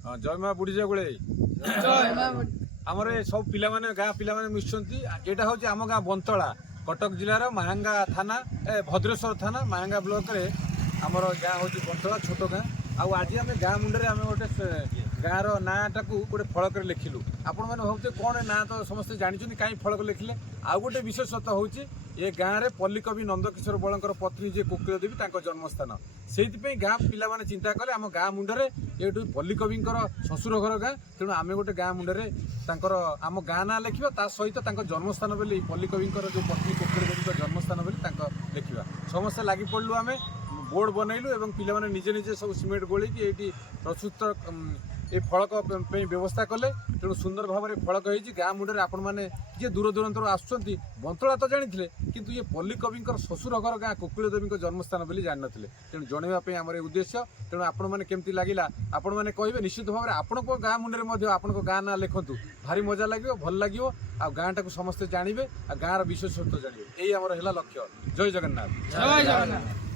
जय माँ बुढ़ी जगुले आमर सब पिला गाँ पिला मिशुंट यहाँ हूँ आम गाँ बंतला कटक जिलार माहांगा थाना भद्रेश्वर थाना माहांगा ब्लॉक रे आमर गाँ हूँ बंतला छोट गाँ आज आम गाँ मुंडे आम गोटे गाँर नाटा को गोटे फलक लिखिलु आपण मैंने भावते कौन ना तो समस्ते जानते कहीं फलक लिखिले आउ गोटे विशेषता हूँ ये गाँव में पल्लीकवि नंदकिशोर बलकर पत्नी जी कोकिल देवी जन्मस्थान से गाँ पिला माने चिंता कले आम गाँ मुंडे ये पल्लीकवि शशुर घर गाँ तेणु आम गोटे गाँ मुंडे आम गाँ ना लिखा सहित जन्मस्थान बोली पल्लीकवि जो पत्नी कोकिल देवी जन्मस्थान बोली लिखा समस्ते लगी पड़लु आम बोर्ड बनइलु और पिला माने निजे निजे सब सीमेंट गोली ये प्रस्तुत ये फलक व्यवस्था कले तेणु सुंदर भाव में फलक हो गाँ मुंडे आपण मैंने जी दूर दूरांतर आसुँच बंतला तो जानी किंतु ये पल्लीकवि शशुर घर गाँ कोकिल देवी जन्मस्थान बोली जान नथिले तेणु जनवाई आम उद्देश्य तेणु आपण मैंने केमती लगिला आपण मैंने कहे निश्चित भाव में आपण गाँ मुंडे आपण गाँ ना लिखु भारी मजा लगे भल लगे आ गाँ टाक समस्ते जानवे आ गाँर विशेषत्व जानवे यही आमर है लक्ष्य। जय जगन्नाथ।